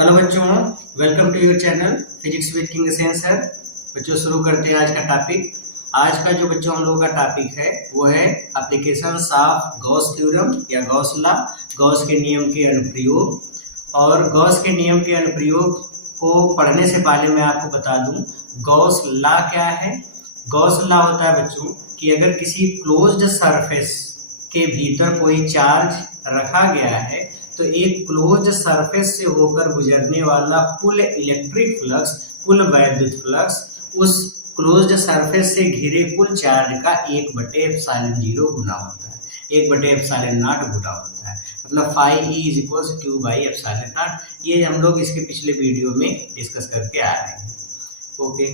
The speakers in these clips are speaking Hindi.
हेलो बच्चों, welcome to your channel physics with king sir. बच्चों शुरू करते हैं आज का टॉपिक। आज का जो बच्चों हम लोग का टॉपिक है वो है एप्लीकेशन ऑफ गॉस थ्योरम या गॉस लॉ, गॉस के नियम के अनुप्रयोग। और गॉस के नियम के अनुप्रयोग को पढ़ने से पहले मैं आपको बता दूं गॉस लॉ क्या है। गॉस लॉ होता है बच्चों कि अगर किसी क्लोज्ड सरफेस के भीतर कोई चार्ज रखा गया है तो एक क्लोज्ड सरफेस से होकर गुजरने वाला कुल इलेक्ट्रिक फ्लक्स, कुल वैद्युत फ्लक्स उस क्लोज्ड सरफेस से घिरे कुल चार्ज का 1/ε0 गुना होता है, 1/ε0 गुना होता है। मतलब phi E = Q/ε0। ये हम लोग इसके पिछले वीडियो में डिस्कस करके आ रहे हैं। ओके,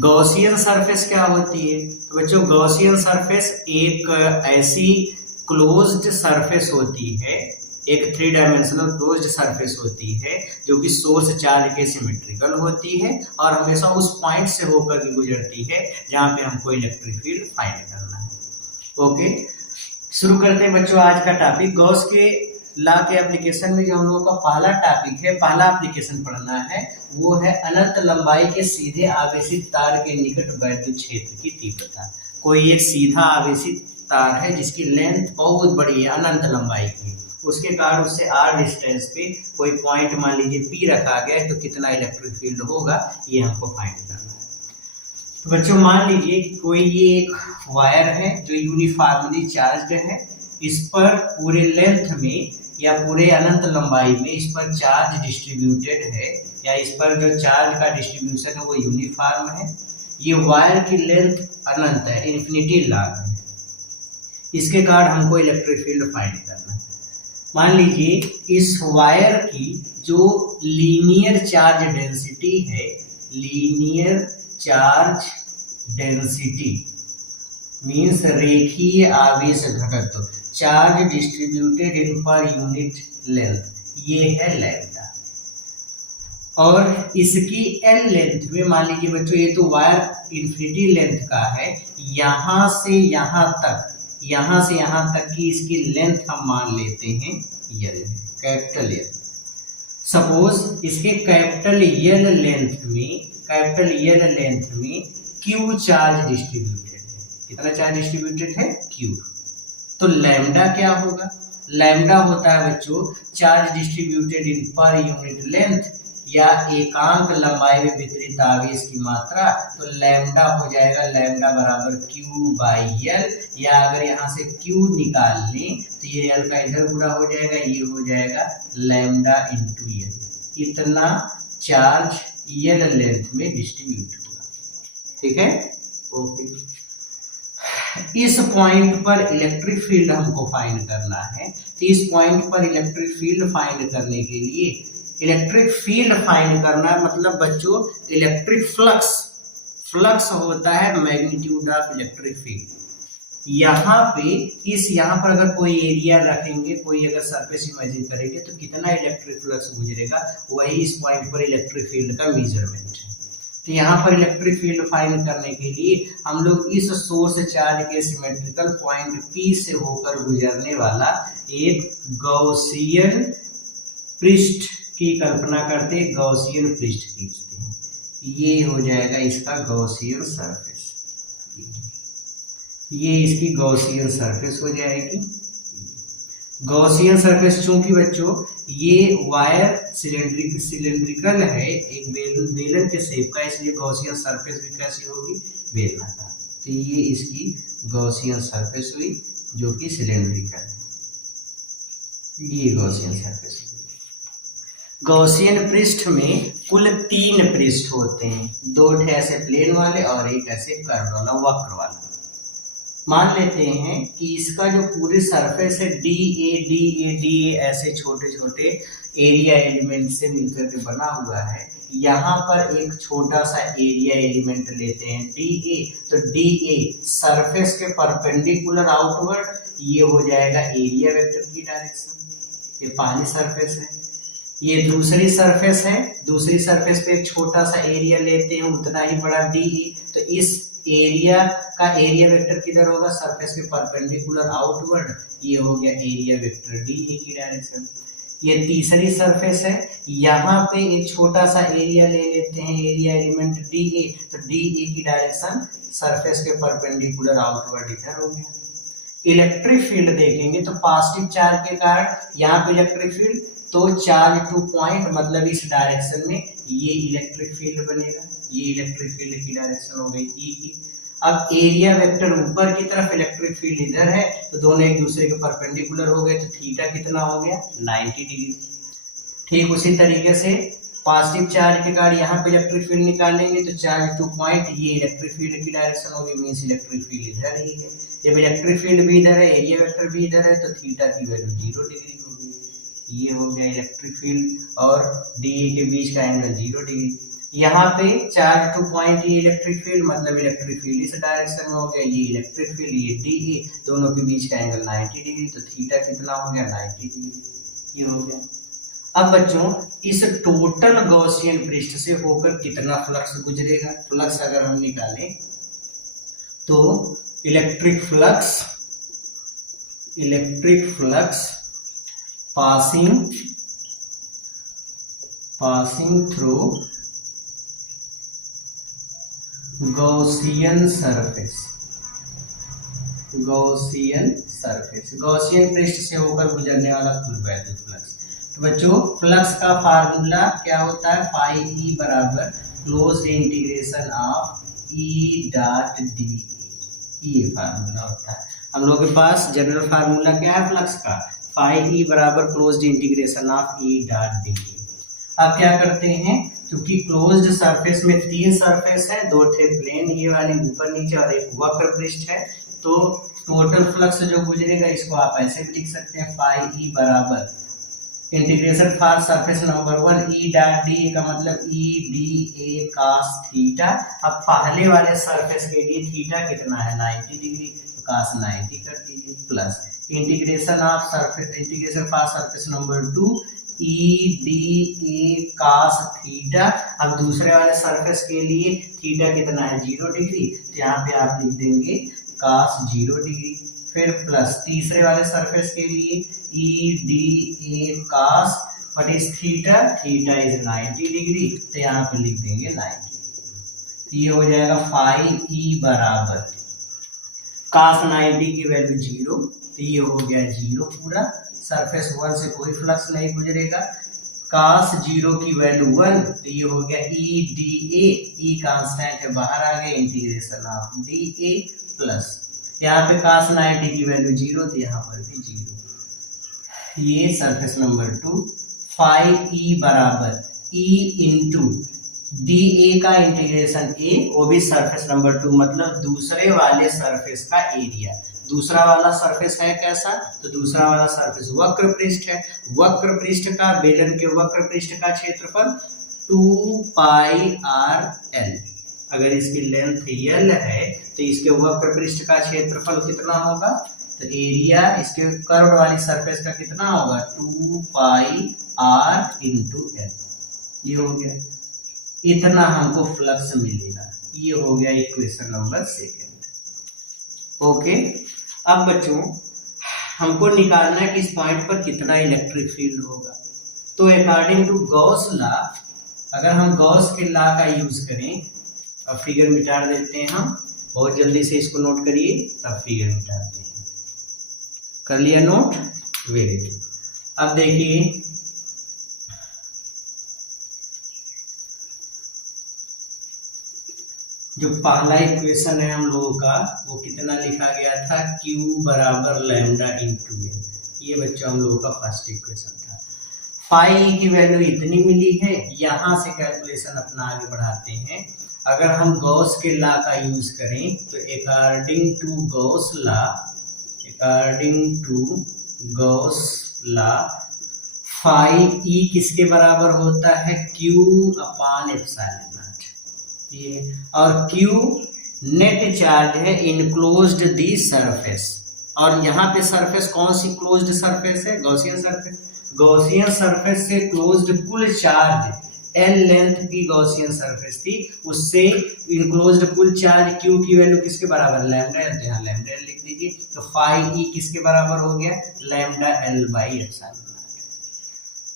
गॉसियन सरफेस क्या होती है? तो बच्चों गॉसियन सरफेस एक ऐसी क्लोज्ड सरफेस होती है, एक 3 डायमेंशनल क्लोज्ड सरफेस होती है जो कि सोर्स चार्ज के सिमेट्रिकल होती है और हमेशा उस पॉइंट से होकर के गुजरती है जहां पे हमको इलेक्ट्रिक फील्ड फाइंड करना है। ओके, शुरू करते हैं बच्चों आज का टॉपिक। गॉस के लॉ के एप्लीकेशन में जो हम लोगों का पहला टॉपिक है, पहला एप्लीकेशन पढ़ना है वो है अनंत लंबाई के सीधे आवेशित तार के निकट वैद्युत क्षेत्र की तीव्रता। कोई एक सीधा आवेशित तार है जिसकी लेंथ बहुत बड़ी है, अनंत लंबाई की, उसके कारण उससे r डिस्टेंस पे कोई पॉइंट मान लीजिए P रखा गया है तो कितना इलेक्ट्रिक फील्ड होगा ये हमको फाइंड करना है। तो बच्चों मान लीजिए कि कोई ये एक वायर है जो यूनिफॉर्मली चार्ज्ड है, इस पर पूरे लेंथ में या पूरे अनंत लंबाई में इस पर चार्ज डिस्ट्रीब्यूटेड है या इस पर जो चार्ज का डिस्ट्रीब्यूशन है वो यूनिफॉर्म है। ये वायर की लेंथ अनंत है, इन्फिनिटी लॉन्ग है, इसके कारण हमको इलेक्ट्रिक फील्ड फाइंड करना है। मान लीजिए इस वायर की जो लीनियर चार्ज डेंसिटी है, लीनियर चार्ज डेंसिटी मीन्स रेखीय आवेश घनत्व, charge distributed in per unit length, ये है लैम्डा। और इसकी एल लेंथ में मान लीजिए बच्चों ये तो वायर इन्फिनिटी लेंथ का है, यहाँ से यहाँ तक, यहाँ से यहाँ तक की इसकी लेंथ हम मान लेते हैं यल, कैपिटल यल। सपोज इसके कैपिटल यल लेंथ में क्यू चार्ज डिस्ट्रीब्यूटेड है। कितना चार्ज डिस्ट्रीब्यूटेड है? क्यू। तो लैम्डा क्या होगा? लैम्डा होता है बच्चों charge distributed in per unit length या एकांक लंबाई में वितरित आवेश की मात्रा। तो लैम्डा हो जाएगा लैम्डा बराबर Q/L, या अगर यहाँ से Q निकाल लें तो ये L का इधर गुणा हो जाएगा, ये हो जाएगा लैम्डा इंटू L। इतना चार्ज L लेंथ में डिस्ट्रीब्यूट होगा। ठीक है, ओके। इस पॉइंट पर इलेक्ट्रिक फील्ड हमको फाइंड करना है। तो इस पॉइंट पर इलेक्ट्रिक फील्ड फाइंड करने के लिए, इलेक्ट्रिक फील्ड फाइंड करना है मतलब बच्चों इलेक्ट्रिक फ्लक्स, फ्लक्स होता है मैग्नीट्यूड ऑफ इलेक्ट्रिक फील्ड। यहाँ पे यहाँ पर अगर कोई एरिया रखेंगे, कोई अगर सरफेस इमेजिन करेंगे तो कितना इलेक्ट्रिक फ्लक्स गुजरेगा, वही इस पॉइंट पर इलेक्ट्रिक फील्ड का मेजरमेंट है। तो यहाँ पर इलेक्ट्रिक फील्ड फाइंड करने के लिए हम लोग इस सोर्स चार्ज के सिमेट्रिकल पॉइंट P से होकर गुजरने वाला एक गॉसियन पृष्ठ की कल्पना करते, गॉसियन पृष्ठ खींचते हैं। ये हो जाएगा इसका गॉसियन सरफेस, ये इसकी गॉसियन सरफेस हो जाएगी। गॉसियन सरफेस चूंकि बच्चों ये वायर सिलेंड्रिकल है, एक बेलन के शेप का, इसलिए गॉसियन सरफेस भी कैसी होगी? बेलनाकार। तो ये इसकी गॉसियन सरफेस हुई जो कि सिलेंड्रिकल है, ये गॉसियन सरफेस। गॉसियन पृष्ठ में कुल 3 पृष्ठ होते हैं, 2 ऐसे प्लेन वाले और एक ऐसे कर्व वाला, वक्र वाला। मान लेते हैं कि इसका जो पूरे सरफेस है DA ऐसे छोटे छोटे एरिया एलिमेंट से मिलकर के बना हुआ है। यहाँ पर एक छोटा सा एरिया एलिमेंट लेते हैं DA, तो DA सरफेस के परपेंडिकुलर आउटवर्ड, ये हो जाएगा एरिया वेक्टर की डायरेक्शन। ये पहली सरफेस है। ये दूसरी सरफेस है, दूसरी सरफेस पे एक छोटा सा एरिया लेते हैं, उतना ही बड़ा DA, तो इस एरिया का एरिया वेक्टर किधर होगा? सरफेस के परपेंडिकुलर आउटवर्ड, ये हो गया एरिया वेक्टर DA की डायरेक्शन। ये तीसरी सरफेस है। यहाँ पे एक छोटा सा एरिया ले लेते हैं, एरिया एलिमेंट डी ए, तो डी ए की डायरेक्शन सरफेस के परपेंडिकुलर आउटवर्ड इधर हो गया। इलेक्ट्रिक फील्ड देखेंगे तो पॉजिटिव चार्ज के कारण यहाँ पे इलेक्ट्रिक फील्ड, तो चार्ज टू पॉइंट मतलब इस डायरेक्शन में ये इलेक्ट्रिक फील्ड बनेगा, ये इलेक्ट्रिक फील्ड की डायरेक्शन हो गई ई की। अब एरिया वेक्टर ऊपर की तरफ, इलेक्ट्रिक फील्ड इधर है, तो दोनों एक दूसरे के परपेंडिकुलर हो गए, तो थीटा कितना हो गया 90 डिग्री। ठीक उसी तरीके से पॉजिटिव चार्ज के कारण यहाँ पे इलेक्ट्रिक फील्ड निकालेंगे, तो चार्ज टू पॉइंट ये इलेक्ट्रिक फील्ड की डायरेक्शन होगी, मींस इलेक्ट्रिक फील्ड इधर ही है। जब इलेक्ट्रिक फील्ड भी इधर है, एरिया वेक्टर भी इधर है, तो थीटा की वैल्यू 0 डिग्री होगी। ये हो गया इलेक्ट्रिक फील्ड और डी के बीच का एंगल 0 डिग्री। यहाँ पे चार्ज टू पॉइंट ये इलेक्ट्रिक फील्ड मतलब इलेक्ट्रिक फील्ड इस डायरेक्शन में हो गया, ये इलेक्ट्रिक फील्ड ये डी ए, दोनों के बीच का एंगल 90 डिग्री, तो थीटा कितना हो गया 90 डिग्री। ये हो गया। अब बच्चों इस टोटल गॉसियन पृष्ठ से होकर कितना फ्लक्स गुजरेगा, फ्लक्स अगर हम निकालें तो electric flux passing through Gaussian पृष्ठ से होकर गुजरने वाला कुल वैद्युत फ्लक्स। तो बच्चों फ्लक्स का फार्मूला क्या होता है, फाई ई बराबर closed integration of E dot D, ये फार्मूला होता है। हम लोग के पास जनरल फार्मूला क्या है फ्लक्स का, फाई ई बराबर closed integration of E dot D. अब क्या करते हैं, क्योंकि क्लोज्ड सरफेस में 3 सरफेस है, 2 थे प्लेन ये वाले ऊपर नीचे और एक वक्र पृष्ठ है, तो टोटल फ्लक्स जो गुजरेगा इसको आप ऐसे भी लिख सकते हैं, फाई ई बराबर integration for surface number 1 E dot D का मतलब E D A cos theta. अब पहले वाले सरफेस के लिए थीटा कितना है 90 डिग्री, तो कॉस 90 कर दीजिए, plus integration for surface number 2 E D A cos theta. अब दूसरे वाले सरफेस के लिए थीटा कितना है 0 डिग्री, तो यहाँ पे आप लिख देंगे कॉस 0 डिग्री, फिर प्लस तीसरे वाले सरफेस के लिए E D A cos what is theta, theta is 90 degree, तो यहाँ पे लिख देंगे 90। तो ये हो जाएगा फाई ई बराबर कॉस 90 की वैल्यू 0, तो ये हो गया 0 पूरा, सरफेस 1 से कोई फ्लक्स नहीं गुजरेगा, cos 0 की वैल्यू 1, तो ये हो गया E D A, E constant है बाहर आ गया, integration of D A plus यहाँ पे cos 90 की वैल्यू 0, तो यहाँ पर भी 0। ये सरफेस नंबर 2 फाई ई बराबर ई इंटू डी ए का इंटीग्रेशन ए, वो भी सरफेस नंबर 2 मतलब दूसरे वाले सरफेस का एरिया। दूसरा वाला सरफेस है कैसा, तो दूसरा वाला सरफेस वक्र पृष्ठ है, वक्र पृष्ठ का बेलन के वक्र पृष्ठ का क्षेत्रफल 2 पाई आर एल। अगर इसकी लेंथ एल है तो इसके वक्र पृष्ठ का क्षेत्रफल कितना होगा, तो एरिया इसके कर्व वाली सरफेस का कितना होगा 2 पाई आर इंटू एल। ये हो गया, इतना हमको फ्लक्स मिलेगा। ये हो गया इक्वेशन नंबर 2। ओके, अब बच्चों हमको निकालना है कि इस पॉइंट पर कितना इलेक्ट्रिक फील्ड होगा। तो अकॉर्डिंग टू गॉस लॉ, अगर हम गॉस के लॉ का यूज करें, अब फिगर मिटा देते हैं हम, बहुत जल्दी से इसको नोट करिए, तब फिगर मिटाते हैं। कर लिया नोट, वेरी गुड। अब देखिए जो पहला इक्वेशन है हम लोगों का, वो कितना लिखा गया था, Q बराबर लैम्डा इंटू एल। ये बच्चों हम लोगों का फर्स्ट इक्वेशन था। फाई की वैल्यू इतनी मिली है, यहाँ से कैलकुलेशन अपना आगे बढ़ाते हैं। अगर हम गॉस के लॉ का यूज करें तो according to Gauss law phi E किसके बराबर होता है, Q अपान एप्सिलॉन नॉट। ये और Q नेट चार्ज है इनक्लोज्ड दी सरफेस, और यहाँ पे सरफेस कौन सी क्लोज्ड सरफेस है, गॉसियन सरफेस। गॉसियन सरफेस से क्लोज्ड कुल चार्ज L लेंथ की गॉसियन सरफेस थी, उससे इनक्लोज्ड कुल चार्ज Q की वैल्यू किसके बराबर, लैम्डा एल, यहाँ लैम्डा एल लिख दीजिए। तो फाई ई किसके बराबर हो गया, lambda L by epsilon not.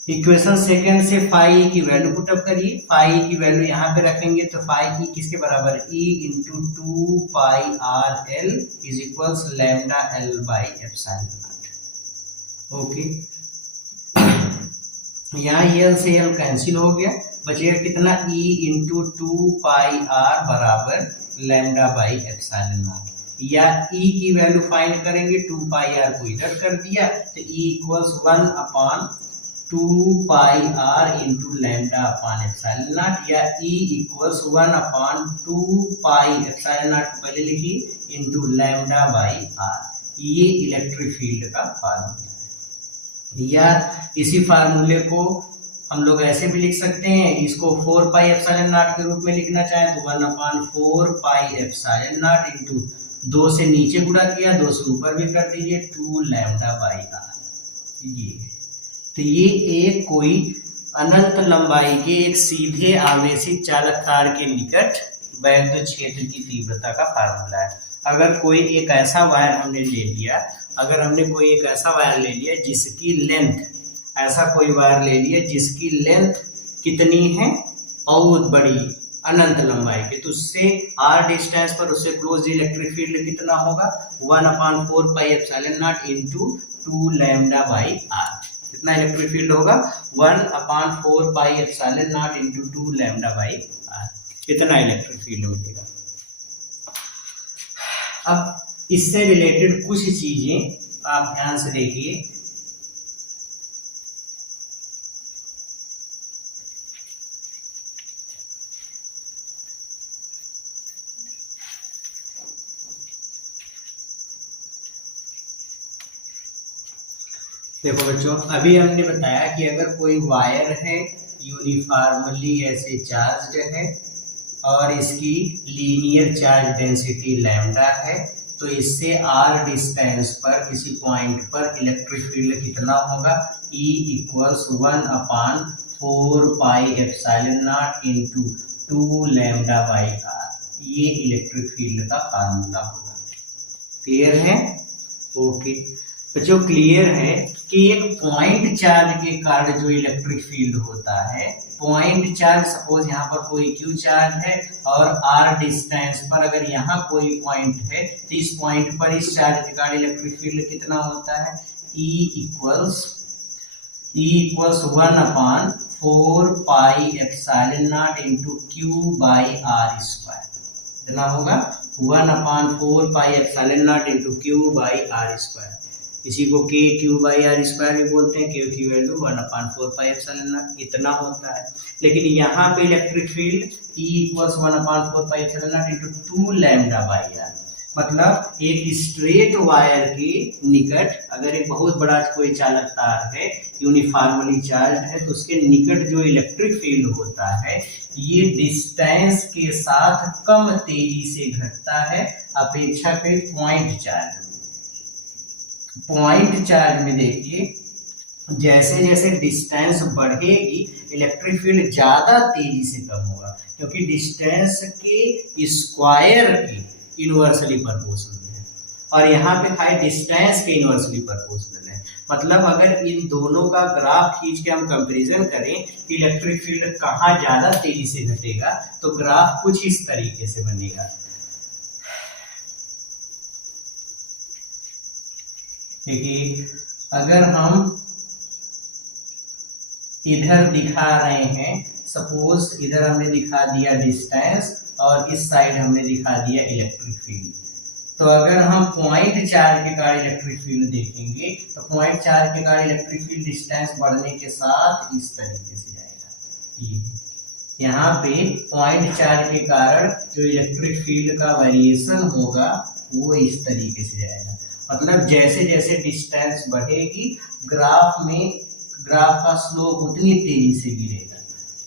Equation second से फाई की वैल्यू पुटअप करिए। फाई की वैल्यू यहाँ पे रखेंगे तो फाई ई किसके बराबर, E into 2πr l is equals lambda l by epsilon not. Okay, यहाँ एल से एल कैंसिल हो गया, बचेगा कितना, ई इंटू 2πr बराबर लैम्डा बाई एप्सिलॉन नॉट। या ई की वैल्यू फाइंड करेंगे, 2πr को इधर कर दिया तो E equals 1/2πr into lambda upon epsilon not, या ई इक्वल्स 1/2π एप्सिलॉन नॉट को पहले लिखिए इंटू लैम्डा बाई आर। ये इलेक्ट्रिक फील्ड का फार्मूला है। या इसी फार्मूले को हम लोग ऐसे भी लिख सकते हैं, इसको 4π एप्सिलॉन नॉट के रूप में लिखना चाहें तो 1/4π एप्सिलॉन नॉट इंटू 2 से नीचे गुणा किया, 2 से ऊपर भी कर दीजिए, 2 लैम्डा बाई आर। ये तो ये एक कोई अनंत लंबाई के एक सीधे आवेशित चालक तार के निकट वैद्युत क्षेत्र की तीव्रता का फार्मूला है। अगर कोई एक ऐसा वायर हमने ले लिया, अगर हमने कोई एक ऐसा वायर ले लिया जिसकी लेंथ, ऐसा कोई वायर ले लिया जिसकी लेंथ कितनी है, बहुत बड़ी अनंत लंबाई के, तो उससे r डिस्टेंस पर उससे क्लोज इलेक्ट्रिक फील्ड कितना होगा, 1/4π epsilon naught into 2 lambda by R. कितना इलेक्ट्रिक फील्ड होगा, 1/4π epsilon naught into 2 lambda by R. कितना इलेक्ट्रिक फील्ड मिलेगा। अब इससे रिलेटेड कुछ चीजें आप ध्यान से देखिए। देखो बच्चों, अभी हमने बताया कि अगर कोई वायर है यूनिफॉर्मली ऐसे चार्ज्ड है और इसकी लीनियर चार्ज डेंसिटी लैम्डा है, तो इससे r डिस्टेंस पर किसी पॉइंट पर इलेक्ट्रिक फील्ड कितना होगा, E equals 1/4π epsilon naught into 2 lambda by R. ये इलेक्ट्रिक फील्ड का फार्मूला होगा। क्लियर है। ओके बच्चों, क्लियर है कि एक पॉइंट चार्ज के कारण जो इलेक्ट्रिक फील्ड होता है, पॉइंट चार्ज, सपोज यहाँ पर कोई क्यू चार्ज है और r डिस्टेंस पर अगर यहाँ कोई पॉइंट है तो इस पॉइंट पर इस चार्ज के कारण इलेक्ट्रिक फील्ड कितना होता है, E equals 1/4π epsilon naught into Q by R square. कितना होगा, 1/4π epsilon naught into Q by R square. इसी को के क्यू बाई आर स्क्वायर भी बोलते हैं। के की वैल्यू 1/4π एप्सिलॉन नॉट इतना होता है। लेकिन यहाँ पे electric field E equals 1/4π epsilon naught into 2 lambda by R. मतलब एक स्ट्रेट वायर के निकट अगर एक बहुत बड़ा कोई चालक तार है, यूनिफॉर्मली चार्ज है, तो उसके निकट जो इलेक्ट्रिक फील्ड होता है ये डिस्टेंस के साथ कम तेजी से घटता है अपेक्षाकृत पॉइंट चार्ज। पॉइंट चार्ज में देखिए जैसे जैसे डिस्टेंस बढ़ेगी इलेक्ट्रिक फील्ड ज्यादा तेजी से कम होगा, क्योंकि डिस्टेंस के स्क्वायर के इनवर्सली प्रोपोर्शनल है और यहाँ पे है डिस्टेंस के इनवर्सली प्रोपोर्शनल है। मतलब अगर इन दोनों का ग्राफ खींच के हम कंपैरिजन करें कि इलेक्ट्रिक फील्ड कहाँ ज्यादा तेजी से घटेगा, तो ग्राफ कुछ इस तरीके से बनेगा। देखिए अगर हम इधर दिखा रहे हैं, सपोज इधर हमने दिखा दिया डिस्टेंस और इस साइड हमने दिखा दिया इलेक्ट्रिक फील्ड, तो अगर हम पॉइंट चार्ज के कारण इलेक्ट्रिक फील्ड देखेंगे तो पॉइंट चार्ज के कारण इलेक्ट्रिक फील्ड डिस्टेंस बढ़ने के साथ इस तरीके से जाएगा। यहाँ पे पॉइंट चार्ज के कारण जो इलेक्ट्रिक फील्ड का वेरिएशन होगा वो इस तरीके से जाएगा। मतलब जैसे जैसे डिस्टेंस बढ़ेगी ग्राफ का स्लोप उतनी तेजी से गिरेगा,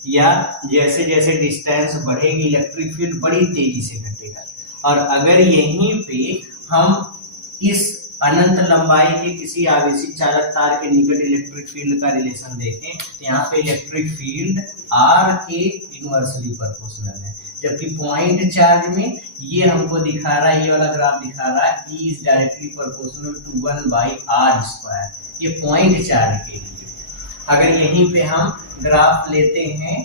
या जैसे जैसे डिस्टेंस बढ़ेगी इलेक्ट्रिक फील्ड बड़ी तेजी से घटेगा। और अगर यहीं पे हम इस अनंत लंबाई के किसी आवेशित चालक तार के निकट इलेक्ट्रिक फील्ड का रिलेशन देखें तो यहाँ पे इलेक्ट्रिक फील्ड r के इनवर्सली प्रोपोर्शनल है, जबकि पॉइंट चार्ज में ये हमको दिखा रहा है, ये वाला ग्राफ दिखा रहा है E is directly proportional to 1/r square. ये पॉइंट चार्ज के लिए। अगर यहीं पे हम ग्राफ लेते हैं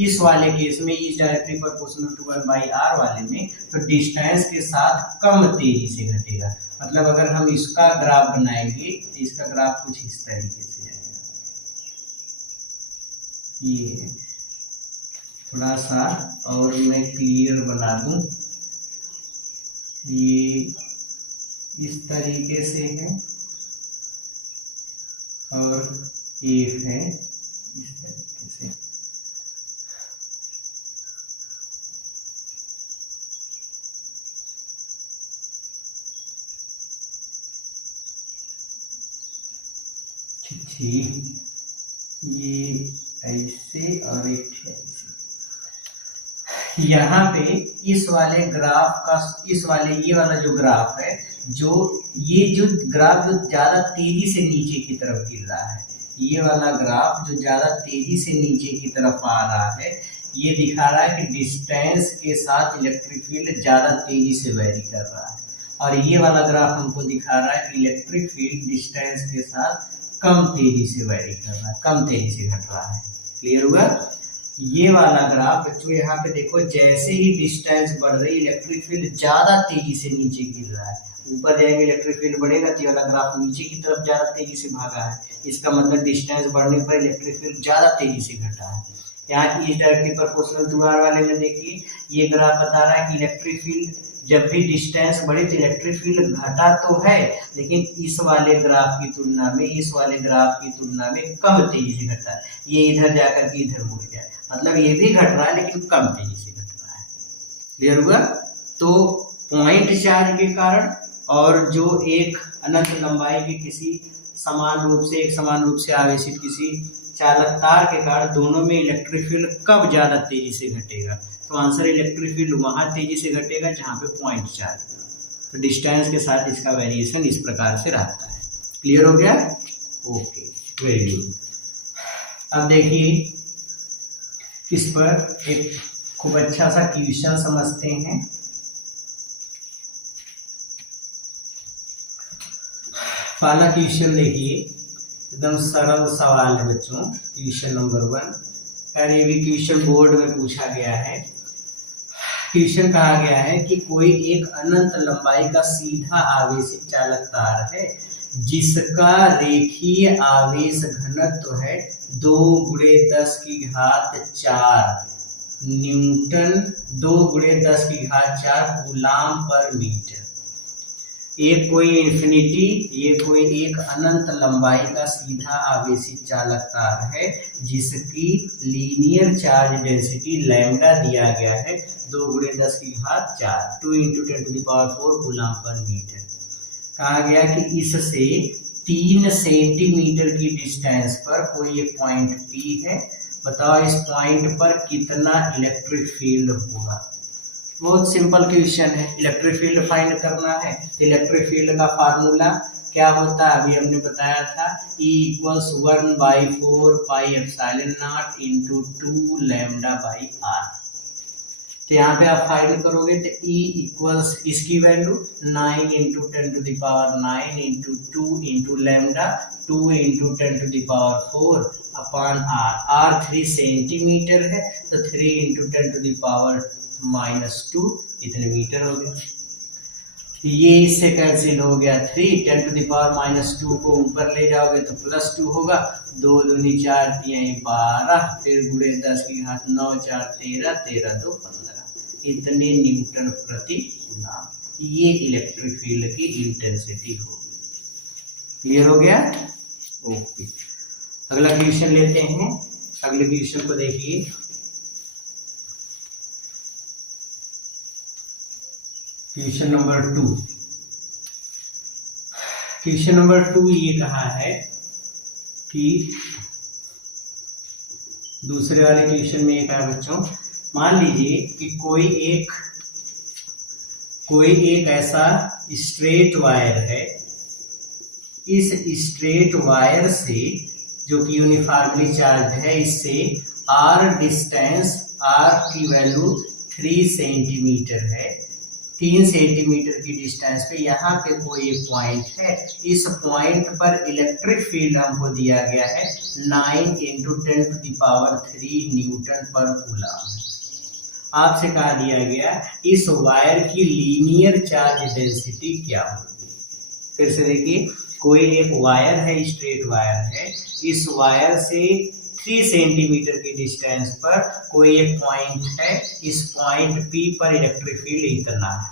इस वाले केस में is directly proportional to 1/r वाले में, तो डिस्टेंस के साथ कम तेजी से घटेगा। मतलब अगर हम इसका ग्राफ बनाएंगे तो इसका ग्राफ कुछ इस तरीके से जाएगा। ये थोड़ा सा और मैं क्लियर बना दूं, ये इस तरीके से है और एक है इस तरीके से। ये ऐसे और एक ऐसे। यहाँ पे इस वाले ग्राफ का, इस वाले ये वाला जो ग्राफ है, जो ये जो ग्राफ जो ज्यादा तेजी से नीचे की तरफ गिर रहा है, ये वाला ग्राफ जो ज्यादा तेजी से नीचे की तरफ आ रहा है, ये दिखा रहा है कि डिस्टेंस के साथ इलेक्ट्रिक फील्ड ज्यादा तेजी से वेरी कर रहा है। और ये वाला ग्राफ हमको दिखा रहा है कि इलेक्ट्रिक फील्ड डिस्टेंस के साथ कम तेजी से वेरी कर रहा है, कम तेजी से घट रहा है। क्लियर हुआ? ये वाला ग्राफ बच्चों यहाँ पे देखो, जैसे ही डिस्टेंस बढ़ रही है इलेक्ट्रिक फील्ड ज्यादा तेजी से नीचे गिर रहा है। ऊपर जाएंगे इलेक्ट्रिक फील्ड बढ़ेगा तो ये वाला ग्राफ नीचे की तरफ ज्यादा तेजी से भागा है। इसका मतलब डिस्टेंस बढ़ने पर इलेक्ट्रिक फील्ड ज्यादा तेजी से घटा है। यहाँ is directly proportional to r वाले में देखिए, ये ग्राफ बता रहा है कि इलेक्ट्रिक फील्ड जब भी डिस्टेंस बढ़े तो इलेक्ट्रिक फील्ड घटा तो है, लेकिन इस वाले ग्राफ की तुलना में, इस वाले ग्राफ की तुलना में कम तेजी से घटा है। ये इधर जाकर के इधर मुड़ गया, मतलब ये भी घट रहा है लेकिन कम तेजी से घट रहा है। क्लियर हुआ? तो पॉइंट चार्ज के कारण और जो एक अनंत लंबाई के किसी समान रूप से आवेशित किसी चालक तार के कारण दोनों में इलेक्ट्रिक फील्ड कब ज्यादा तेजी से घटेगा? तो आंसर इलेक्ट्रिक फील्ड वहां तेजी से घटेगा जहां पे पॉइंट चार्ज। तो डिस्टेंस के साथ इसका वेरिएशन इस प्रकार से रहता है। क्लियर हो गया? Okay, very good. अब देखिए इस पर एक खूब अच्छा सा क्वेश्चन समझते हैं। पहला क्वेश्चन देखिए, एकदम सरल सवाल है बच्चों, क्वेश्चन नंबर 1। और ये भी क्वेश्चन बोर्ड में पूछा गया है। क्वेश्चन कहा गया है कि कोई एक अनंत लंबाई का सीधा आवेशित चालक तार है जिसका रेखीय आवेश घनत्व है 2 × 10⁴ न्यूटन, 2 × 10⁴ कूलाम पर मीटर। एक कोई इंफिनिटी, ये कोई एक अनंत लंबाई का सीधा आवेशित चालक तार है जिसकी लीनियर चार्ज डेंसिटी लैम्डा दिया गया है 2 × 10⁴ 2 × 10⁴ कूलाम पर मीटर। कहा गया कि इससे 3 सेंटीमीटर की डिस्टेंस पर कोई एक पॉइंट P है। बताओ इस पॉइंट पर कितना इलेक्ट्रिक फील्ड होगा? बहुत सिंपल क्वेश्चन है। इलेक्ट्रिक फील्ड फाइंड करना है तो इलेक्ट्रिक फील्ड का फार्मूला क्या होता है? अभी हमने बताया था, E = 1/4 πε0 × 2 λ/r। तो यहाँ पे आप फाइंड करोगे तो E इसकी value 9 × 10⁹ 9 × 2 × lambda 2 × 10⁴ upon r। r 3 centimetre है तो 3 × 10⁻² इतने मीटर हो गया। ये इससे कैंसिल हो गया। 3 10⁻² को ऊपर ले जाओगे तो +2 होगा। 2 दूनी 4 3 12, फिर गुणे 10⁻⁹ 9 4 13 13 2 15, इतने न्यूटन प्रति कूलाम। ये इलेक्ट्रिक फील्ड की इंटेंसिटी होगी। क्लियर हो गया? ओके, अगला क्वेश्चन लेते हैं। अगले क्वेश्चन को देखिए। Question number 2। क्वेश्चन नंबर 2 ये कहा है कि दूसरे वाले क्वेश्चन में ये कहा बच्चों, मान लीजिए कि कोई एक ऐसा स्ट्रेट वायर है। इस स्ट्रेट वायर से जो कि यूनिफॉर्मली चार्ज है, इससे r डिस्टेंस, r की वैल्यू 3 सेंटीमीटर है। 3 सेंटीमीटर की डिस्टेंस पे यहाँ पे कोई एक पॉइंट है, इस पॉइंट पर इलेक्ट्रिक फील्ड हमको दिया गया है 9 × 10⁻³ न्यूटन पर कूलम। आपसे कहा दिया गया इस वायर की लीनियर चार्ज डेंसिटी क्या होगी। फिर से देखिए, कोई एक वायर है, स्ट्रेट वायर है, इस वायर से 3 सेंटीमीटर की डिस्टेंस पर कोई एक पॉइंट है, इस पॉइंट P पर इलेक्ट्रिक फील्ड इतना है।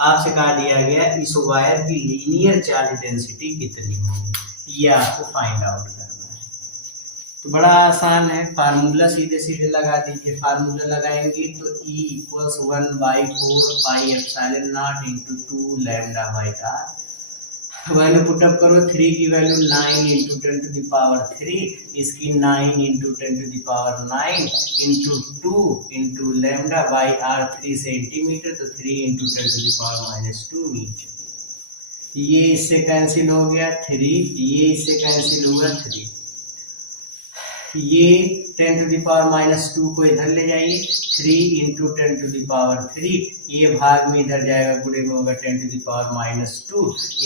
आपसे कहा दिया गया इस वायर की लीनियर चार्ज डेंसिटी कितनी होगी, ये आपको फाइंड आउट करना है। तो बड़ा आसान है, फार्मूला सीधे सीधे लगा दीजिए। फार्मूला लगाएंगे तो E = 1/4 πε0 × 2 λ/r। वैल्यू पुटअप करो, 3 की वैल्यू 9 × 10⁻³, इसकी 9 × 10⁻9 × 2 × λ/r 3 सेंटीमीटर, तो 3 × 10⁻² मीटर। ये इससे कैंसिल हो गया 3, ये इससे कैंसिल होगा 3, ये 10⁻² को इधर ले जाइए, 3 × 10⁻3, ये भाग में इधर जाएगा, गुणे में होगा 10⁻²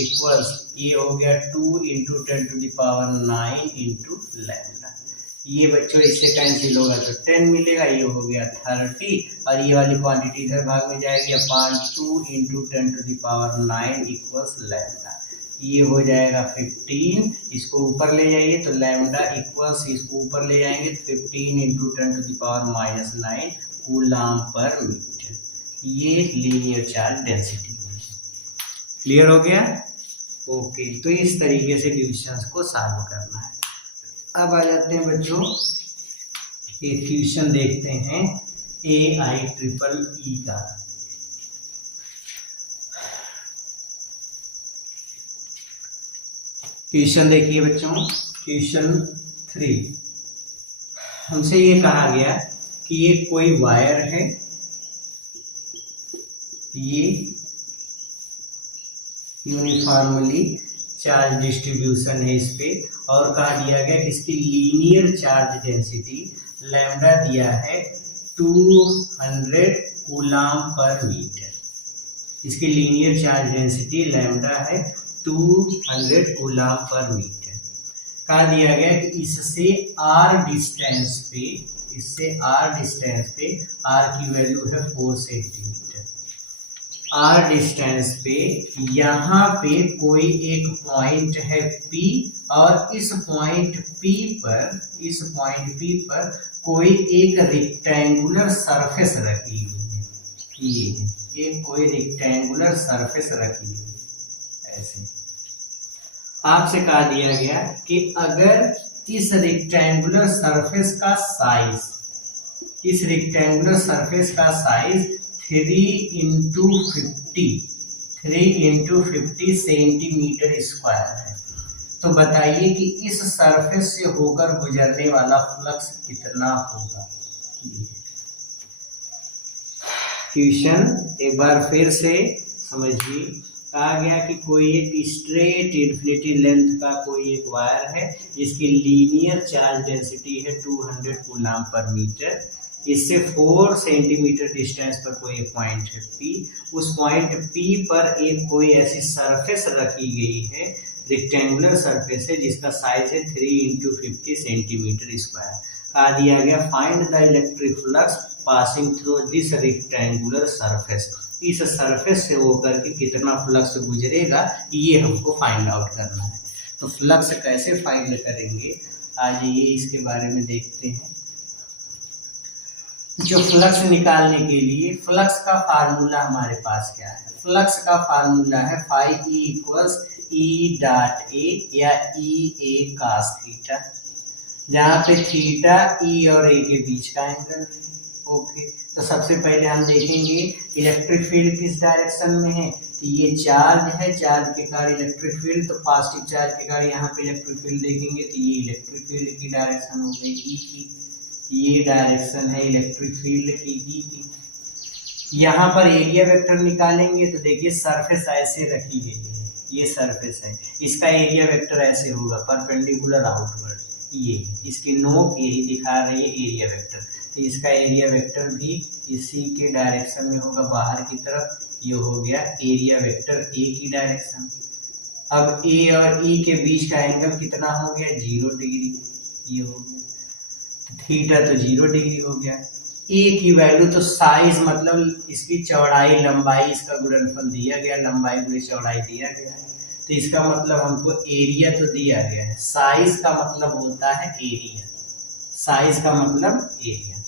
इक्वल्स ये हो गया 2 × 10�9 × λ। ये बच्चों इससे कैंसिल होगा तो 10 मिलेगा, ये हो गया 30, और ये वाली क्वांटिटी इधर भाग में जाएगी अपॉन 2 × 10�9 इक्वल्स λ। ये हो जाएगा 15, इसको ऊपर ले जाइए तो लैम्डा इक्वल्स, इसको ऊपर ले जाएंगे तो 15 × 10⁻9 कूलम पर मीटर। ये लीनियर चार्ज डेंसिटी है। क्लियर हो गया? ओके, तो इस तरीके से क्वेश्चंस को सॉल्व करना है। अब आ जाते हैं बच्चों, एक क्वेश्चन देखते हैं AIEEE का। क्वेश्चन देखिए बच्चों, क्वेश्चन 3, हमसे ये कहा गया कि ये कोई वायर है, ये यूनिफॉर्मली चार्ज डिस्ट्रीब्यूशन है इस पे, और कहा दिया गया कि इसकी लीनियर चार्ज डेंसिटी लैम्डा दिया है 200 कूलम पर मीटर। इसकी लीनियर चार्ज डेंसिटी लैम्डा है 200 कूलम पर मीटर। कहा दिया गया कि इससे r डिस्टेंस पे, r की वैल्यू है 4 सेंटीमीटर, r डिस्टेंस पे यहाँ पे कोई एक पॉइंट है P, और इस पॉइंट P पर कोई एक रेक्टेंगुलर सरफेस रखी हुई है। ये कोई रेक्टेंगुलर सरफेस रखी हुई है ऐसे। आपसे कहा दिया गया कि अगर इस रेक्टेंगुलर सरफेस का साइज, 3 × 50 सेंटीमीटर स्क्वायर है, तो बताइए कि इस सरफेस से होकर गुजरने वाला फ्लक्स कितना होगा। क्वेश्चन एक बार फिर से समझिए। कहा गया कि कोई एक स्ट्रेट इन्फिनिटी लेंथ का कोई एक वायर है जिसकी लीनियर चार्ज डेंसिटी है 200 कूलम पर मीटर। इससे 4 सेंटीमीटर डिस्टेंस पर कोई एक पॉइंट है P, उस पॉइंट P पर एक कोई ऐसी सरफेस रखी गई है, रेक्टेंगुलर सरफेस है जिसका साइज है 3 × 50 सेंटीमीटर स्क्वायर। कहा दिया गया find the electric flux passing through this rectangular surface. इस सरफेस से होकर के कितना फ्लक्स गुजरेगा, ये हमको फाइंड आउट करना है। तो फ्लक्स कैसे फाइंड करेंगे, आज ये इसके बारे में देखते हैं। जो फ्लक्स निकालने के लिए, फ्लक्स का फार्मूला हमारे पास क्या है? फ्लक्स का फार्मूला है φE = E.A या EA cos थीटा, जहाँ पे थीटा E और A के बीच का एंगल है। ओके, तो सबसे पहले हम देखेंगे इलेक्ट्रिक फील्ड किस डायरेक्शन में है। तो ये चार्ज है, चार्ज के कारण इलेक्ट्रिक फील्ड, तो पॉजिटिव चार्ज के कारण यहाँ पे इलेक्ट्रिक फील्ड देखेंगे तो ये इलेक्ट्रिक फील्ड की डायरेक्शन हो गई E की, ये डायरेक्शन है इलेक्ट्रिक फील्ड की E की। यहाँ पर एरिया वेक्टर निकालेंगे तो देखिए सरफेस ऐसे रखी गई है, ये सरफेस है, इसका एरिया वेक्टर ऐसे होगा परपेंडिकुलर आउटवर्ड, ये इसकी नोक यही दिखा रही है एरिया वेक्टर, तो इसका एरिया वेक्टर भी इसी के डायरेक्शन में होगा बाहर की तरफ, ये हो गया एरिया वेक्टर ए की डायरेक्शन। अब ए और ई के बीच का एंगल कितना हो गया 0 डिग्री, ये हो गया, तो थीटा तो 0 डिग्री हो गया। ए की वैल्यू तो साइज मतलब इसकी चौड़ाई लंबाई इसका गुणनफल दिया गया, लंबाई गुणे चौड़ाई दिया गया है, तो इसका मतलब हमको एरिया तो दिया गया है। साइज का मतलब होता है एरिया, साइज का मतलब एरिया,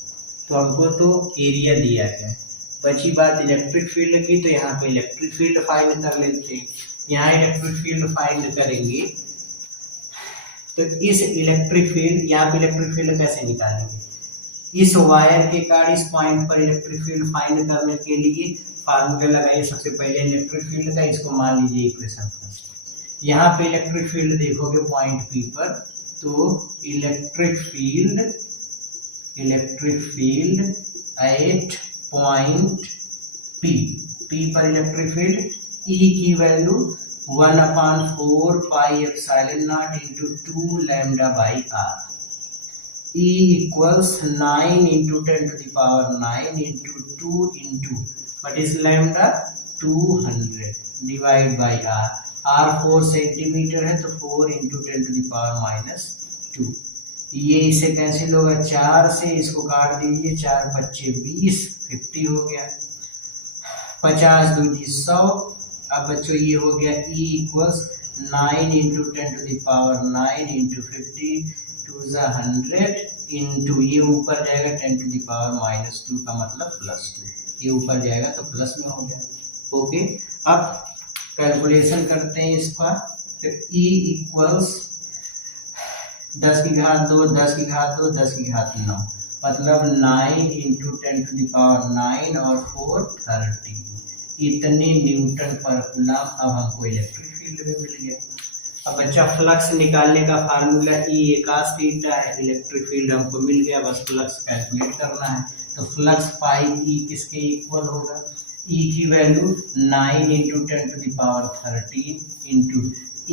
तो हमको तो एरिया दिया गया है। बची बात इलेक्ट्रिक फील्ड की, तो यहाँ पे इलेक्ट्रिक फील्ड फाइंड कर लेते हैं। यहाँ इलेक्ट्रिक फील्ड फाइंड करेंगे तो इस इलेक्ट्रिक फील्ड, यहाँ पे इलेक्ट्रिक फील्ड कैसे निकालेंगे, इस वायर के कार्ड इस पॉइंट पर इलेक्ट्रिक फील्ड फाइंड करने के लिए फार्मूला लगाइए सबसे पहले इलेक्ट्रिक फील्ड का, इसको मान लीजिए इक्वेशन फर्स्ट। यहाँ पे इलेक्ट्रिक फील्ड देखोगे पॉइंट पी पर, तो electric field at point P पर इलेक्ट्रिक फील्ड E की value 1/4 pi epsilon naught into 2 lambda by R. E equals 9 into 10 to the power 9 into 2 into what is lambda 200 divide by r। r 4 centimetre है तो 4 into 10 to the power -2। ये इससे कैंसिल होगा, 4 से इसको काट दीजिए, 4 5 20, 50 हो गया, 50 दूनी 100। अब बच्चों ये हो गया E equals 9 into 10 to the power 9 into 50 2 100 into ये ऊपर जाएगा 10 to the power -2 का मतलब +2, ये ऊपर जाएगा तो प्लस में हो गया। ओके, अब कैलकुलेशन करते हैं इसका, तो E इक्वल्स 10 की घात 2 10 की घात 2 10 की घात 9, मतलब 9 into 10 to the power 9 और 4 30, इतने न्यूटन पर कूलम अब हमको इलेक्ट्रिक फील्ड में मिल गया। अब बच्चा फ्लक्स निकालने का फार्मूला E cos थीटा है, इलेक्ट्रिक फील्ड हमको मिल गया, बस फ्लक्स कैलकुलेट करना है। तो फ्लक्स पाई E किसके इक्वल होगा, E की value 9 into 10 to the power 13 into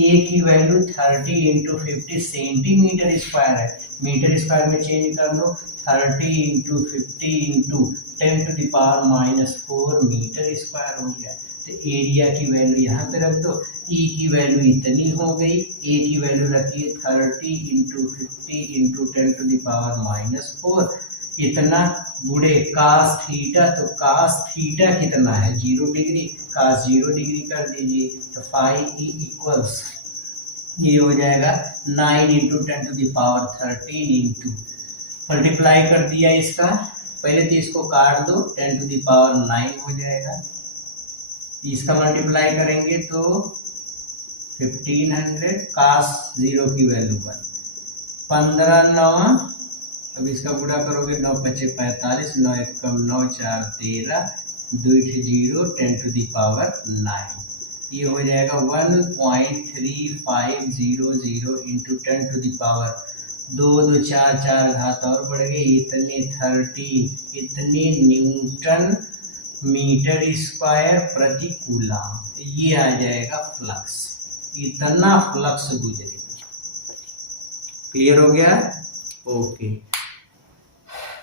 A की वैल्यू 30 इंटू 50 सेंटीमीटर स्क्वायर है, मीटर स्क्वायर में चेंज कर लो, 30 into 50 into 10 to the power -4 metre square हो गया। तो एरिया की वैल्यू यहाँ पे रख दो, E की वैल्यू इतनी हो गई, A की वैल्यू रखिए 30 into 50 into 10 to the power -4, इतना गुणे cos थीटा, तो cos थीटा कितना है 0 डिग्री, cos 0 डिग्री कर दीजिए, तो फाई E इक्वल्स ये हो जाएगा 9 into 10 to the power 13 into multiply कर दिया इसका, पहले तो इसको काट दो, 10 to the power 9 हो जाएगा, इसका मल्टीप्लाई करेंगे तो 1500, cos 0 की वैल्यू 1, 15 9, अब इसका गुणा करोगे 9 5 45, 9 1 9 4 13, 2 0, 10 to the power 9, ये हो जाएगा 1.3500 इंटू 10 to the power 2 2 4 4 घात और बढ़ गई, इतने 30, इतने न्यूटन मीटर स्क्वायर प्रति कूलम, ये आ जाएगा फ्लक्स, इतना फ्लक्स गुजरेगा। क्लियर हो गया? ओके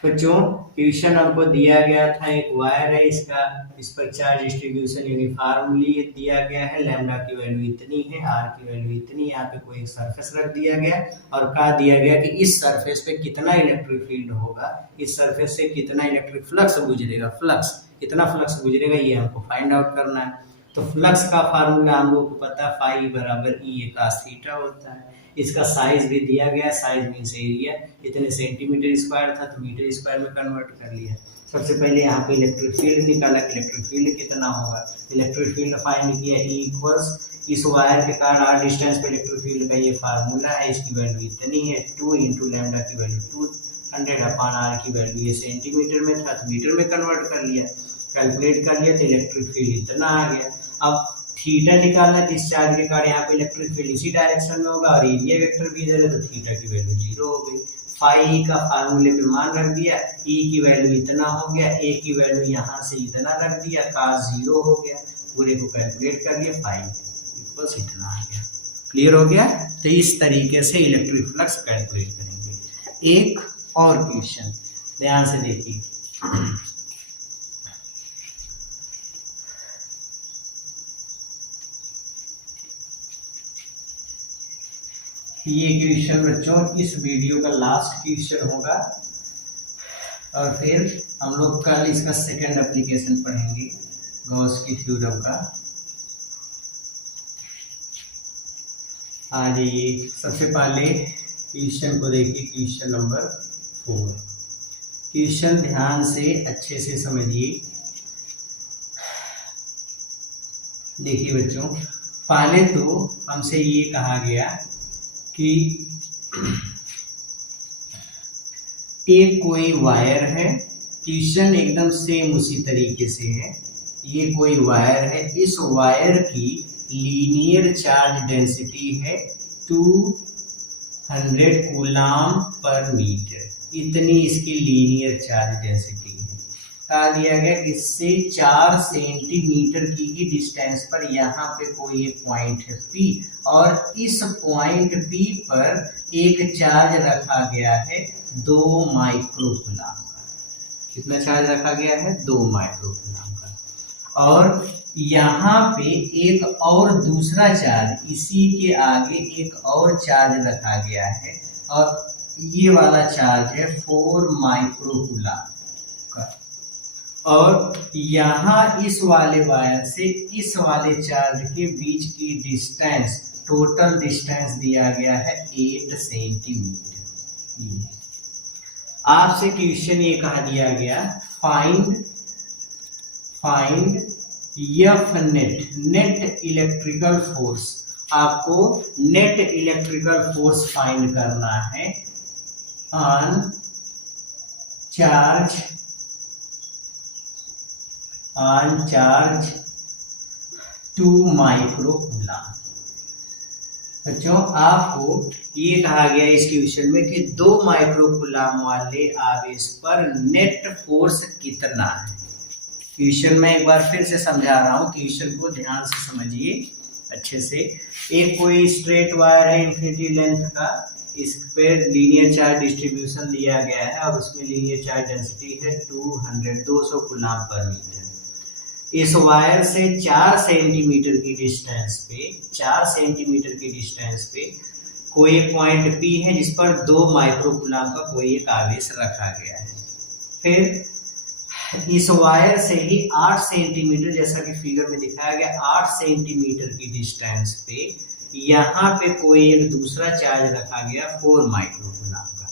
बच्चों, क्वेश्चन हमको दिया गया था, एक वायर है इसका, इस पर चार्ज डिस्ट्रीब्यूशन यूनिफॉर्मली दिया गया है, लैम्डा की वैल्यू इतनी है, आर की वैल्यू इतनी, यहाँ पे कोई एक सरफेस रख दिया गया और कहा दिया गया कि इस सरफेस पे कितना इलेक्ट्रिक फील्ड होगा, इस सरफेस से कितना इलेक्ट्रिक फ्लक्स गुजरेगा, फ्लक्स कितना फ्लक्स गुजरेगा ये हमको फाइंड आउट करना है। तो फ्लक्स का फार्मूला हम लोग को पता है, फाई बराबर E cos थीटा होता है, इसका साइज भी दिया गया, साइज मीन्स एरिया, इतने सेंटीमीटर स्क्वायर था तो मीटर स्क्वायर में कन्वर्ट कर लिया। सबसे पहले यहाँ पे इलेक्ट्रिक फील्ड निकाला, इलेक्ट्रिक फील्ड कितना होगा, इलेक्ट्रिक फील्ड फाइंड किया, E इक्वल्स इस वायर के कारण r डिस्टेंस पे इलेक्ट्रिक फील्ड का ये फार्मूला है, इसकी वैल्यू इतनी है, 2 इंटू लैम्डा की वैल्यू 200 अपॉन r की वैल्यू ये सेंटीमीटर में था तो मीटर में कन्वर्ट कर लिया, कैलकुलेट कर लिया तो इलेक्ट्रिक फील्ड इतना आ गया। अब थीटा निकालना, जिस चार्ज के कारण यहाँ पे इलेक्ट्रिक फील्ड इसी डायरेक्शन में होगा और एरिया वेक्टर भी इधर है, तो थीटा की वैल्यू 0 हो गई। फाई का फार्मूले पे मान रख दिया, E की वैल्यू इतना हो गया, A की वैल्यू यहाँ से इतना रख दिया, cos 0 हो गया, पूरे को कैलकुलेट कर लिया, फाई इक्वल्स इतना आ गया। क्लियर हो गया? तो इस तरीके से इलेक्ट्रिक फ्लक्स कैलकुलेट करेंगे। एक और क्वेश्चन ध्यान से देखिए, ये क्वेश्चन बच्चों इस वीडियो का लास्ट क्वेश्चन होगा और फिर हम लोग कल इसका सेकंड एप्लीकेशन पढ़ेंगे गॉस की थ्योरम का। आ जाइए, सबसे पहले क्वेश्चन को देखिए, क्वेश्चन नंबर 4। क्वेश्चन ध्यान से अच्छे से समझिए। देखिए बच्चों, पहले तो हमसे ये कहा गया कि एक कोई वायर है, क्वेश्चन एकदम सेम उसी तरीके से है। ये कोई वायर है, इस वायर की लीनियर चार्ज डेंसिटी है 200 कूलम पर मीटर, इतनी इसकी लीनियर चार्ज डेंसिटी है। कहा दिया गया कि इससे 4 सेंटीमीटर की ही डिस्टेंस पर यहाँ पे कोई एक पॉइंट है P, और इस पॉइंट P पर एक चार्ज रखा गया है 2 माइक्रोकूलम का। कितना चार्ज रखा गया है? 2 माइक्रोकूलम का। और यहाँ पे एक और दूसरा चार्ज, इसी के आगे एक और चार्ज रखा गया है, और ये वाला चार्ज है 4 माइक्रोकूलम का। और यहाँ इस वाले वायर से इस वाले चार्ज के बीच की डिस्टेंस, टोटल डिस्टेंस दिया गया है 8 सेंटीमीटर। आपसे क्वेश्चन ये कहा दिया गया, find F net electrical force. आपको नेट इलेक्ट्रिकल फोर्स फाइंड करना है ऑन चार्ज 2 माइक्रोकूलम। बच्चों, आपको ये कहा गया इस क्वेश्चन में कि 2 माइक्रोकूलम वाले आवेश पर नेट फोर्स कितना है। क्वेश्चन में एक बार फिर से समझा रहा हूँ, क्वेश्चन को ध्यान से समझिए अच्छे से। एक कोई स्ट्रेट वायर है इन्फिनिटी लेंथ का, इस पे लीनियर चार्ज डिस्ट्रीब्यूशन दिया गया है और उसमें लीनियर चार्ज डेंसिटी है 200 कूलम पर मीटर। इस वायर से 4 सेंटीमीटर की डिस्टेंस पे कोई एक पॉइंट P है जिस पर 2 माइक्रोकूलम का कोई एक आवेश रखा गया है। फिर इस वायर से ही 8 सेंटीमीटर, जैसा कि फिगर में दिखाया गया, 8 सेंटीमीटर की डिस्टेंस पे यहाँ पे कोई एक दूसरा चार्ज रखा गया 4 माइक्रोकूलम का।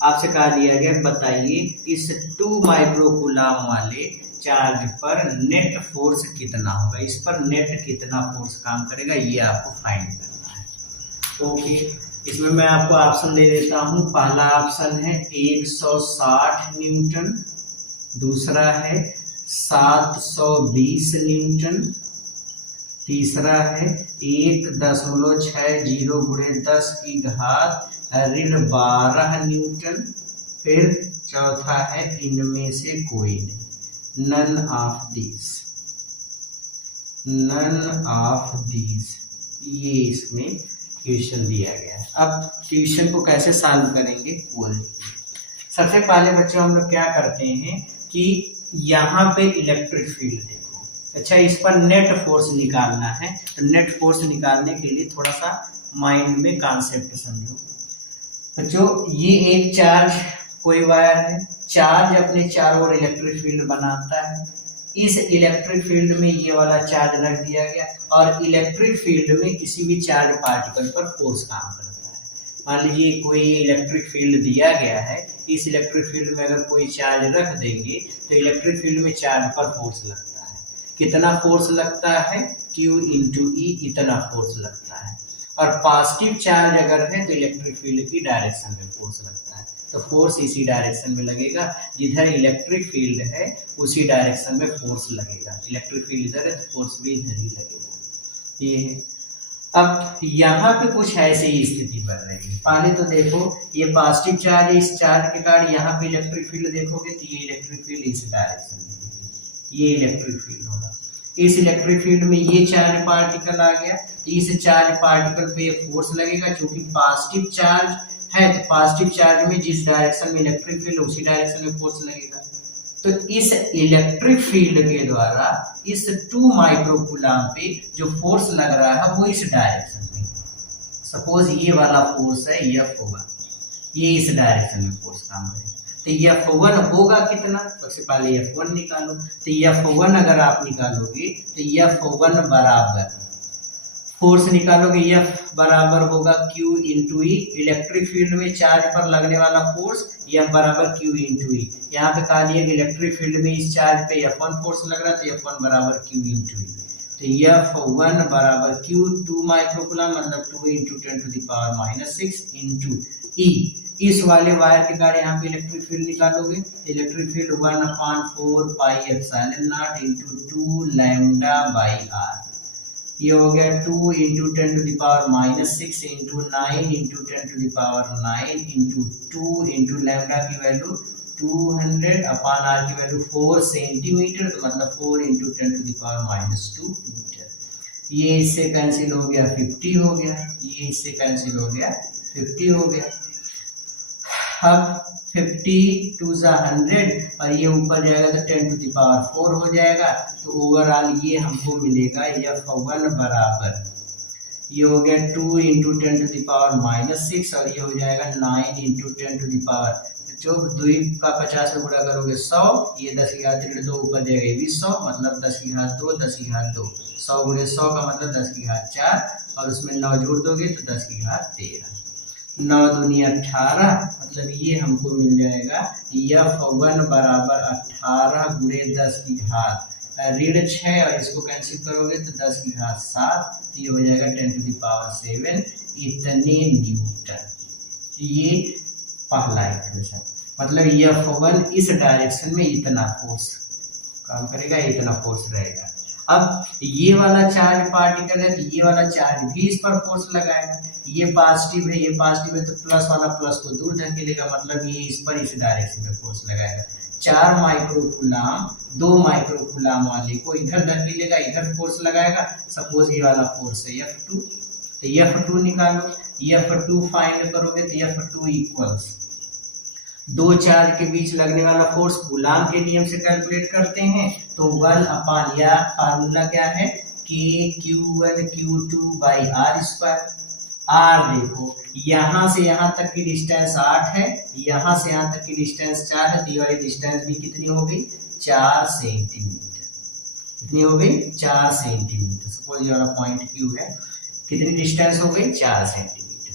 आपसे कहा दिया गया, बताइए इस 2 माइक्रोकूलम वाले चार्ज पर नेट फोर्स कितना होगा, इस पर नेट कितना फोर्स काम करेगा, ये आपको फाइंड करना है। ओके, इसमें मैं आपको ऑप्शन दे देता हूँ। पहला ऑप्शन है 160 न्यूटन, दूसरा है 720 न्यूटन, तीसरा है 1.60 × 10 की घात -12 न्यूटन, फिर चौथा है इनमें से कोई नहीं, नन ऑफ दीज। ये इसमें क्वेश्चन दिया गया है। अब क्वेश्चन को कैसे सॉल्व करेंगे वो देखिए। सबसे पहले बच्चों हम लोग क्या करते हैं कि यहाँ पे इलेक्ट्रिक फील्ड देखो। अच्छा, इस पर नेट फोर्स निकालना है, तो नेट फोर्स निकालने के लिए थोड़ा सा माइंड में कॉन्सेप्ट समझो बच्चों। ये एक चार्ज, कोई वायर है, चार्ज अपने चारों ओर इलेक्ट्रिक फील्ड बनाता है। इस इलेक्ट्रिक फील्ड में ये वाला चार्ज रख दिया गया, और इलेक्ट्रिक फील्ड में किसी भी चार्ज पार्टिकल पर फोर्स काम करता है। मान लीजिए कोई इलेक्ट्रिक फील्ड दिया गया है, इस इलेक्ट्रिक फील्ड में अगर कोई चार्ज रख देंगे तो इलेक्ट्रिक फील्ड में चार्ज पर फोर्स लगता है। कितना फोर्स लगता है? Q × E, इतना फोर्स लगता है। और पॉजिटिव चार्ज अगर है तो इलेक्ट्रिक फील्ड की डायरेक्शन में फोर्स लगता है, तो फोर्स इसी डायरेक्शन में लगेगा, जिधर इलेक्ट्रिक फील्ड है उसी डायरेक्शन में फोर्स लगेगा। इलेक्ट्रिक फील्ड इधर है तो फोर्स भी इधर ही लगेगा। ये है। अब यहाँ पे कुछ ऐसी ही स्थिति बन रही है। पहले तो देखो, ये पॉजिटिव चार्ज है, इस चार्ज के कारण यहाँ पे इलेक्ट्रिक फील्ड देखोगे तो ये इलेक्ट्रिक फील्ड इस डायरेक्शन में, ये इलेक्ट्रिक फील्ड होगा। इस इलेक्ट्रिक फील्ड में ये चार्ज पार्टिकल आ गया, इस चार्ज पार्टिकल पे फोर्स लगेगा, क्योंकि पॉजिटिव चार्ज है तो पॉजिटिव चार्ज में जिस डायरेक्शन में इलेक्ट्रिक फील्ड उसी डायरेक्शन में फोर्स लगेगा। तो इस इलेक्ट्रिक फील्ड के द्वारा इस 2 माइक्रोकूलम पे जो फोर्स लग रहा है वो इस डायरेक्शन में, सपोज ये वाला फोर्स है F1, ये इस डायरेक्शन में फोर्स काम करेगा, तो F1 होगा कितना, सबसे पहले F1 निकालो। तो F1 अगर आप निकालोगे तो F1 बराबर फोर्स निकालोगे, F बराबर होगा Q इंटू ई, इलेक्ट्रिक फील्ड में चार्ज पर लगने वाला फोर्स F बराबर Q इंटू ई। यहाँ पे कहा दिया कि इलेक्ट्रिक फील्ड में इस चार्ज पे F1 फोर्स लग रहा है, तो F1 बराबर Q इंटू ई। तो F1 बराबर Q 2 माइक्रोकूलम, मतलब 2 into 10 to the power minus 6 into E. इस वाले वायर के कारण यहाँ पे इलेक्ट्रिक फील्ड निकालोगे, electric field 1/4 pi epsilon naught into 2 lambda by R. ये हो गया 2 into 10 to the power minus 6 into 9 into 10 to the power 9 into 2 into lambda की वैल्यू 200 अपान आर की वैल्यू 4 सेंटीमीटर, तो मतलब 4 into 10 to the power minus 2 metre. ये इससे कैंसिल हो गया 50 हो गया, ये इससे कैंसिल हो गया 50 हो गया। अब 50 टू 100 और ये ऊपर जाएगा तो 10 टू द पावर 4 हो जाएगा। तो ओवरऑल ये हमको मिलेगा F1 बराबर, ये हो गया 2 into 10 to the power minus 6 और ये हो जाएगा 9 इंटू 10 टू द पावर, जो 2 का 50 में गुणा करोगे 100, ये 10 की घात 2 ऊपर जाएगा, ये भी 100, मतलब 10 की घात 2 10 की घात 2, 100 गुणे 100 का मतलब 10 की घात 4 और उसमें 9 जोड़ दोगे तो 10 की घात 13, 9 दूनी 18, मतलब ये हमको मिल जाएगा F1 बराबर 18 गुणे 10 की घात ऋण 6 और इसको कैंसिल करोगे तो 10 की घात 7, तो ये हो जाएगा 10 टू द पावर 7 इतने न्यूटन। ये पहला इक्वेशन, मतलब F1 इस डायरेक्शन में इतना फोर्स काम करेगा, इतना फोर्स रहेगा। अब ये वाला चार्ज पार्टिकल है तो ये वाला चार्ज भी इस पर फोर्स लगाएगा, ये पॉजिटिव है, ये पॉजिटिव है, तो प्लस वाला प्लस को दूर धकेलेगा, मतलब ये इस पर इस डायरेक्शन में फोर्स लगाएगा। 4 माइक्रोकूलम 2 माइक्रोकूलम वाले को इधर धकेलेगा, इधर फोर्स लगाएगा। सपोज ये वाला फोर्स है F2, तो F2 निकालो, F2 फाइंड करोगे तो F2 इक्वल्स 2 चार्ज के बीच लगने वाला फोर्स कूलाम के नियम से कैलकुलेट करते हैं, तो 1 अपान, या फार्मूला क्या है, Q1 Q2 by R square. Are देखो, यहाँ से यहाँ तक की डिस्टेंस 8 है, यहाँ से यहाँ तक की डिस्टेंस 4 है, तो ये वाली डिस्टेंस भी कितनी हो गई 4 सेंटीमीटर, कितनी हो गई 4 सेंटीमीटर। सपोज ये वाला पॉइंट Q है, कितनी डिस्टेंस हो गई 4 सेंटीमीटर।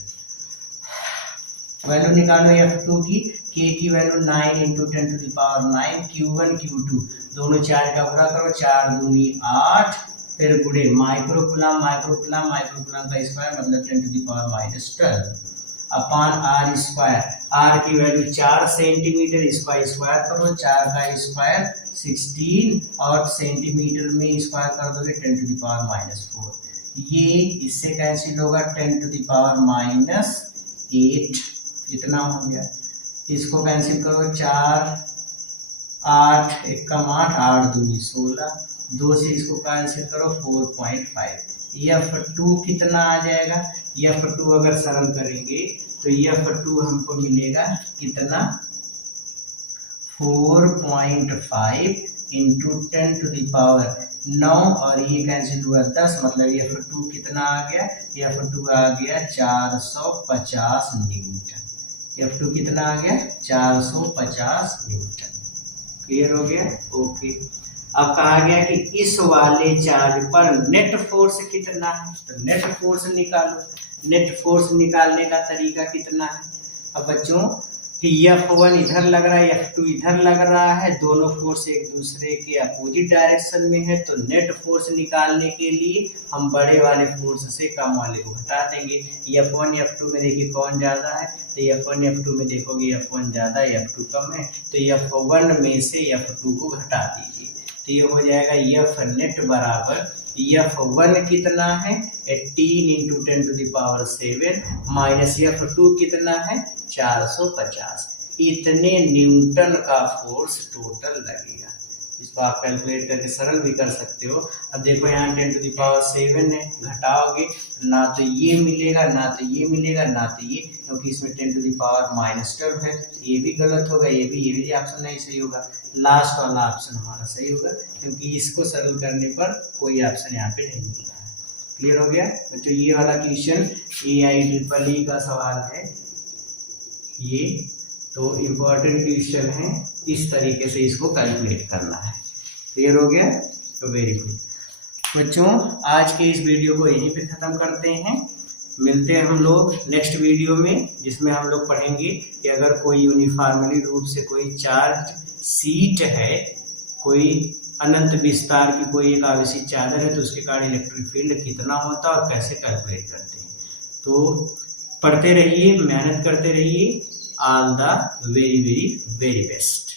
वैल्यू निकालो F2 की, K की value 9 into 10 to the power 9, Q1 Q2 दोनों चार्ज का गुणा करो, 4 दूनी 8, फिर गुणे माइक्रोकूलम माइक्रोकूलम माइक्रोकूलम का स्क्वायर मतलब 10 to the power minus 12 upon R square. R की वैल्यू 4 सेंटीमीटर, इसका स्क्वायर करो, 4 का स्क्वायर 16 और सेंटीमीटर में स्क्वायर कर दोगे 10 टू द पावर माइनस 4। ये इससे कैंसिल होगा 10 टू द पावर माइनस 8, इतना हो गया। इसको कैंसिल करो, 4 8 1 का 8 8 दूनी 16, 2 से इसको कैंसिल करो 4.5। F2 कितना आ जाएगा, F2 अगर सरल करेंगे तो F2 हमको मिलेगा कितना 4.5 इंटू 10 टू द पावर 9 और ये कैंसिल हुआ 10, मतलब F2 कितना आ गया, F2 आ गया 450 न्यूटन। F2 कितना आ गया 450 न्यूटन। क्लियर हो गया, ओके। अब कहा गया कि इस वाले चार्ज पर नेट फोर्स कितना है, तो नेट फोर्स निकालो। नेट फोर्स निकालने का तरीका कितना है, अब बच्चों F1 इधर लग रहा है, F2 इधर लग रहा है, दोनों फोर्स एक दूसरे के अपोजिट डायरेक्शन में है, तो नेट फोर्स निकालने के लिए हम बड़े वाले फोर्स से कम वाले को घटा देंगे। F1 F2 में देखिए कौन ज़्यादा है, तो F1 F2 में देखोगे F1 ज़्यादा F2 कम है, तो F1 में से F2 को घटा दीजिए, तो ये हो जाएगा F नेट बराबर F1 कितना है 18 into 10 to the power 7 minus F2 कितना है 450। इतने न्यूटन का फोर्स टोटल लगेगा। इसको आप कैलकुलेट करके सरल भी कर सकते हो। अब देखो यहाँ 10 टू द पावर 7 है, घटाओगे ना तो ये मिलेगा ना तो ये मिलेगा ना तो ये, क्योंकि इसमें 10 टू द पावर माइनस 12 है, ये भी गलत होगा, ये भी ऑप्शन नहीं सही होगा। लास्ट वाला ऑप्शन हमारा सही होगा, क्योंकि इसको सरल करने पर कोई ऑप्शन यहाँ पे नहीं मिलता है। क्लियर हो गया बच्चों? ये वाला क्वेश्चन AIEEE का सवाल है ये, तो इम्पोर्टेंट क्वेश्चन है, इस तरीके से इसको कैलकुलेट करना है। क्लियर हो गया? तो वेरी गुड बच्चों, आज के इस वीडियो को यहीं पे ख़त्म करते हैं। मिलते हैं हम लोग नेक्स्ट वीडियो में, जिसमें हम लोग पढ़ेंगे कि अगर कोई यूनिफॉर्मली रूप से कोई चार्ज सीट है, कोई अनंत विस्तार की कोई एक आवेशित चादर है, तो उसके कारण इलेक्ट्रिक फील्ड कितना होता है और कैसे कैलकुलेट करते हैं। तो पढ़ते रहिए, मेहनत करते रहिए। All the very very very best.